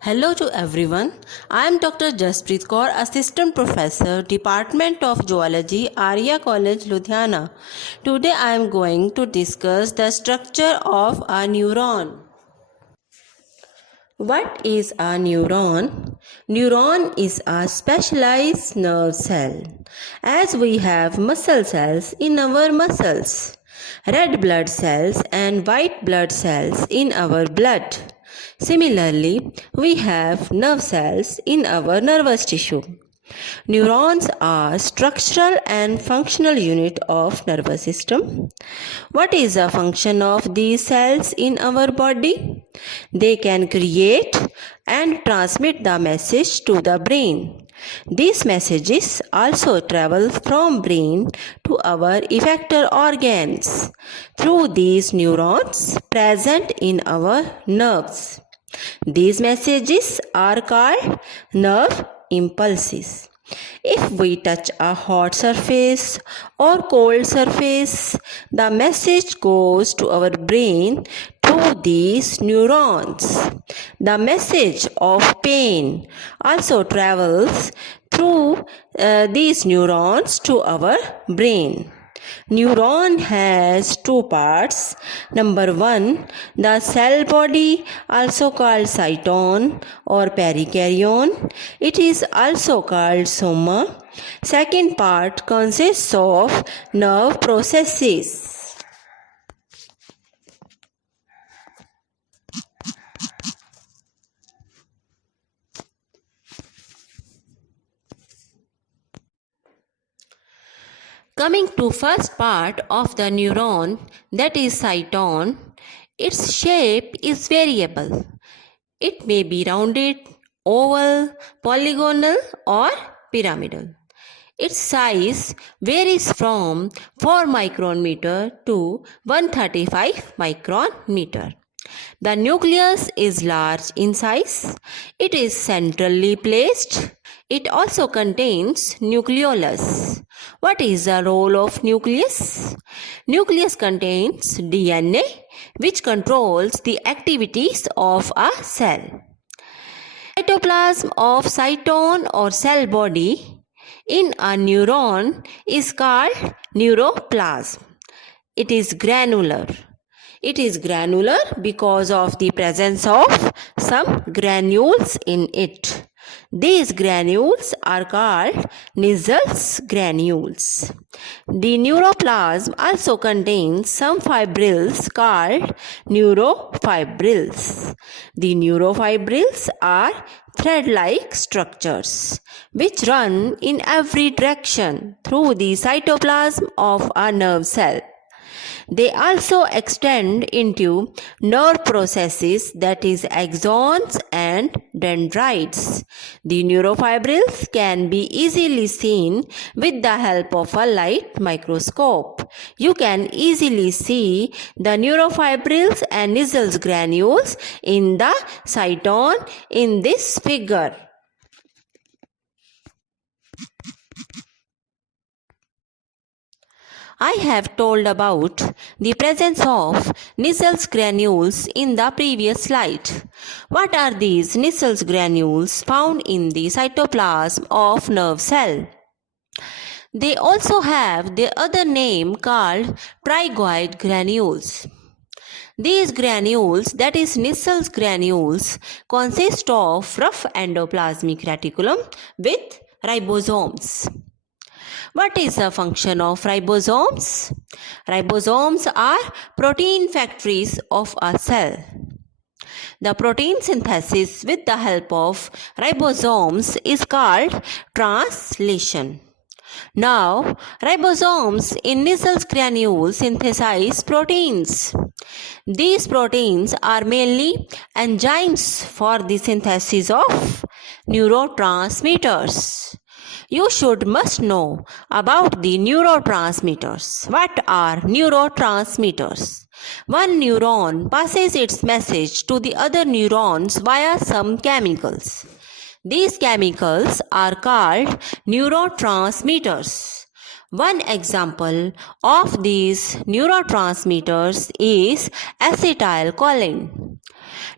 Hello to everyone. I am Dr. Jaspreet Kaur, Assistant Professor, Department of Zoology, Arya College, Ludhiana. Today I am going to discuss the structure of a neuron. What is a neuron? Neuron is a specialized nerve cell, as we have muscle cells in our muscles, red blood cells and white blood cells in our blood. Similarly, we have nerve cells in our nervous tissue. Neurons are structural and functional unit of nervous system. What is the function of these cells in our body? They can create and transmit the message to the brain. These messages also travel from brain to our effector organs through these neurons present in our nerves. These messages are called nerve impulses. If we touch a hot surface or cold surface, the message goes to our brain through these neurons. The message of pain also travels through these neurons to our brain. Neuron has two parts. Number 1, the cell body, also called cyton or perikaryon. It is also called soma. Second part consists of nerve processes. Coming to first part of the neuron, that is cyton, its shape is variable. It may be rounded, oval, polygonal or pyramidal. Its size varies from 4 micrometer to 135 micrometer. The nucleus is large in size. It is centrally placed. It also contains nucleolus. What is the role of nucleus? Nucleus contains DNA, which controls the activities of a cell. Cytoplasm of cyton or cell body in a neuron is called neuroplasm. It is granular. It is granular because of the presence of some granules in it. These granules are called Nissls granules. The neuroplasm also contains some fibrils called neurofibrils. The neurofibrils are thread-like structures which run in every direction through the cytoplasm of a nerve cell. They also extend into nerve processes, that is axons and dendrites. The neurofibrils can be easily seen with the help of a light microscope. You can easily see the neurofibrils and Nissls granules in the cyton in this figure. I have told about the presence of Nissls granules in the previous slide. What are these Nissls granules found in the cytoplasm of nerve cell? They also have the other name called trigoid granules. These granules, that is Nissls granules, consist of rough endoplasmic reticulum with ribosomes. What is the function of ribosomes? Ribosomes are protein factories of a cell. The protein synthesis with the help of ribosomes is called translation. Now, ribosomes in Nissls granules synthesize proteins. These proteins are mainly enzymes for the synthesis of neurotransmitters. You must know about the neurotransmitters. What are neurotransmitters? One neuron passes its message to the other neurons via some chemicals. These chemicals are called neurotransmitters. One example of these neurotransmitters is acetylcholine.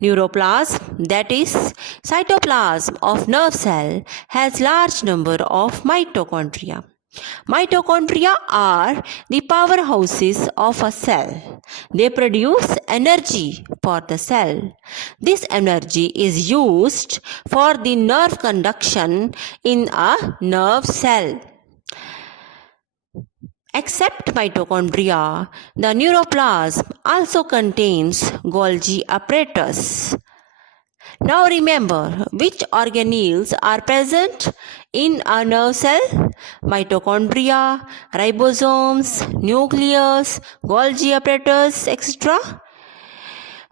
Neuroplasm, that is Cytoplasm of nerve cell has large number of mitochondria. Mitochondria are the powerhouses of a cell. They produce energy for the cell. This energy is used for the nerve conduction in a nerve cell. Except mitochondria, the neuroplasm also contains Golgi apparatus. Now remember which organelles are present in a nerve cell: mitochondria, ribosomes, nucleus, Golgi apparatus, etc.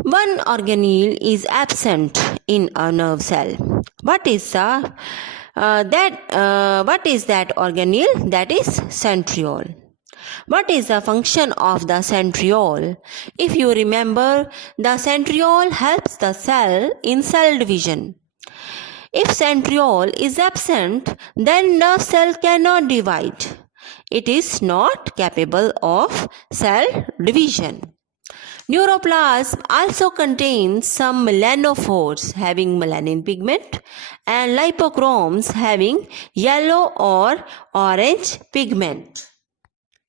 One organelle is absent in a nerve cell. What is that organelle? That is centriole. What is the function of the centriole? If you remember, the centriole helps the cell in cell division. If centriole is absent, then nerve cell cannot divide. It is not capable of cell division. Neuroplasm also contains some melanophores having melanin pigment and lipochromes having yellow or orange pigment.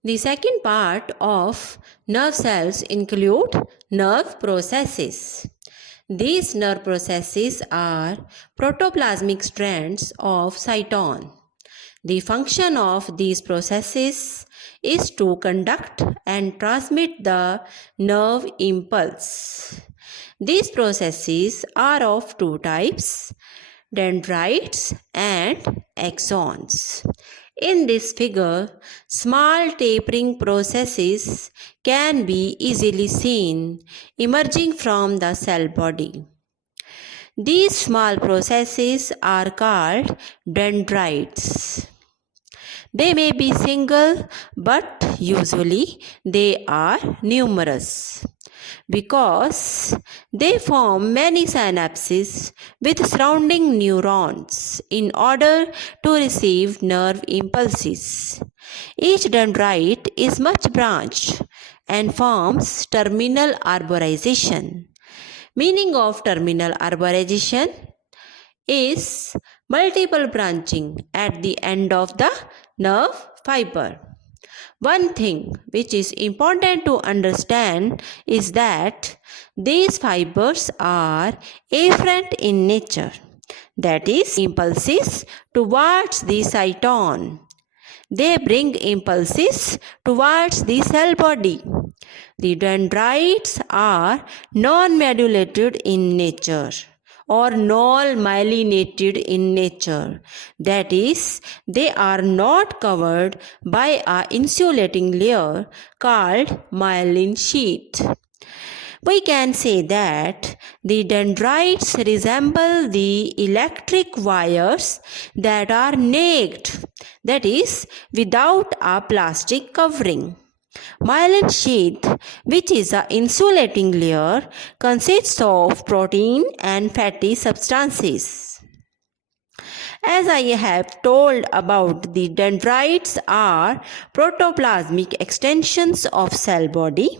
The second part of nerve cells include nerve processes. These nerve processes are protoplasmic strands of cytone. The function of these processes is to conduct and transmit the nerve impulse. These processes are of two types: dendrites and axons. In this figure, small tapering processes can be easily seen emerging from the cell body. These small processes are called dendrites. They may be single, but usually they are numerous, because they form many synapses with surrounding neurons in order to receive nerve impulses. Each dendrite is much branched and forms terminal arborization. Meaning of terminal arborization is multiple branching at the end of the nerve fiber. One thing which is important to understand is that these fibers are afferent in nature, that is, impulses towards the cytone. They bring impulses towards the cell body. The dendrites are non-modulated in nature or non-myelinated in nature. That is, they are not covered by an insulating layer called myelin sheath. We can say that the dendrites resemble the electric wires that are naked, that is, without a plastic covering. Myelin sheath, which is an insulating layer, consists of protein and fatty substances. As I have told about, the dendrites are protoplasmic extensions of cell body.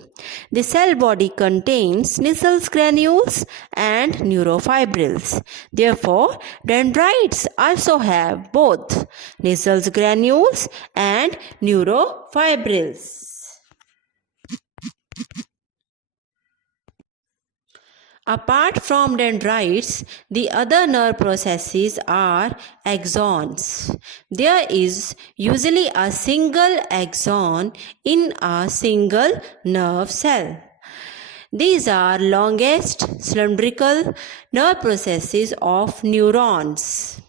The cell body contains Nissls granules and neurofibrils. Therefore, dendrites also have both Nissls granules and neurofibrils. Apart from dendrites, the other nerve processes are axons. There is usually a single axon in a single nerve cell. These are longest cylindrical nerve processes of neurons.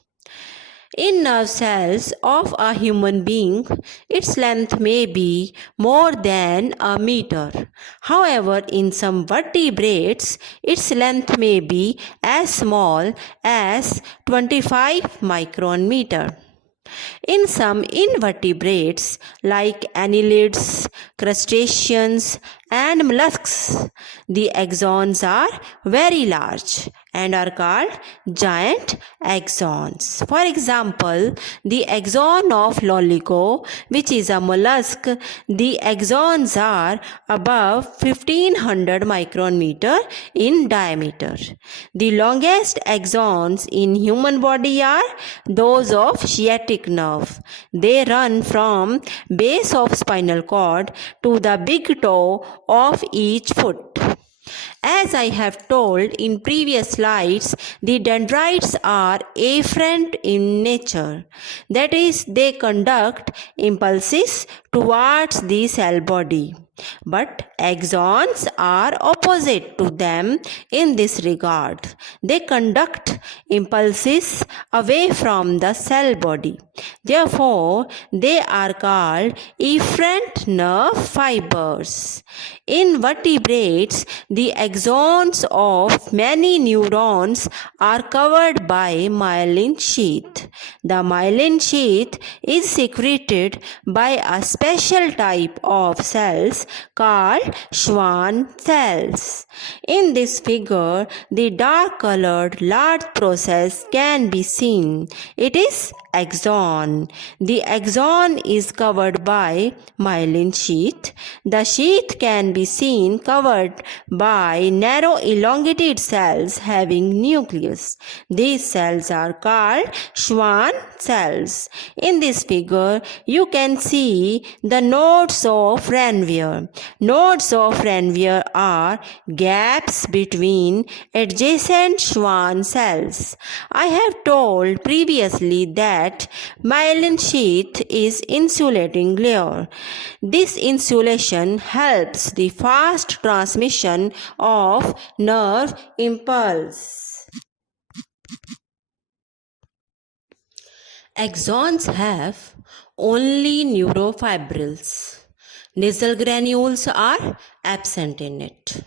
In nerve cells of a human being, its length may be more than a meter. However, in some vertebrates, its length may be as small as 25 micron meter. In some invertebrates like annelids, crustaceans, and mollusks. The axons are very large and are called giant axons. For example, the axon of loligo, which is a mollusk, the axons are above 1500 micron meter in diameter. The longest axons in human body are those of sciatic nerve. They run from base of spinal cord to the big toe of each foot. As I have told in previous slides, the dendrites are afferent in nature. That is, they conduct impulses towards the cell body. But axons are opposite to them in this regard. They conduct impulses away from the cell body. Therefore, they are called efferent nerve fibers. In vertebrates, the axons of many neurons are covered by myelin sheath. The myelin sheath is secreted by a special type of cells called Schwann cells. In this figure, the dark colored large process can be seen. It is axon. The axon is covered by myelin sheath. The sheath can be seen covered by narrow elongated cells having nucleus. These cells are called Schwann cells. In this figure, you can see the nodes of Ranvier. Nodes of Ranvier are gaps between adjacent Schwann cells. I have told previously that myelin sheath is insulating layer. This insulation helps the fast transmission of nerve impulse. Axons have only neurofibrils. Nasal granules are absent in it.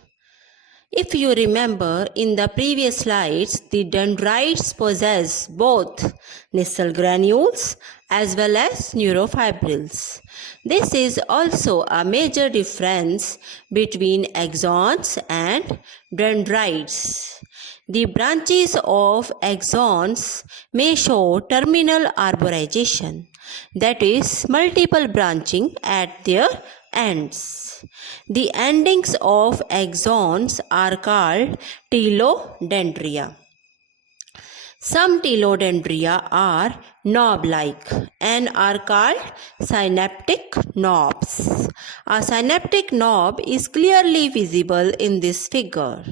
If you remember in the previous slides, the dendrites possess both nasal granules as well as neurofibrils. This is also a major difference between axons and dendrites. The branches of axons may show terminal arborization, that is, multiple branching at their ends. The endings of axons are called telodendria. Some telodendria are knob-like and are called synaptic knobs. A synaptic knob is clearly visible in this figure.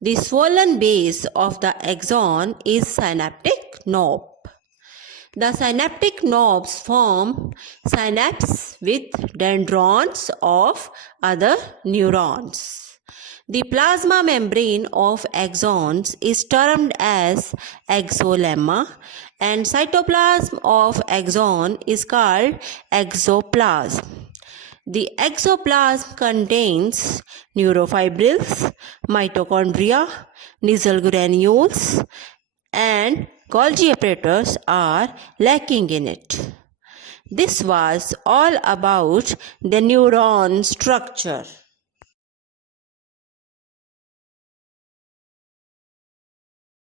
The swollen base of the axon is synaptic knob. The synaptic knobs form synapses with dendrons of other neurons. The plasma membrane of axons is termed as axolemma, and cytoplasm of axon is called exoplasm. The exoplasm contains neurofibrils, mitochondria, nasal granules, and Golgi apparatus are lacking in it. This was all about the neuron structure.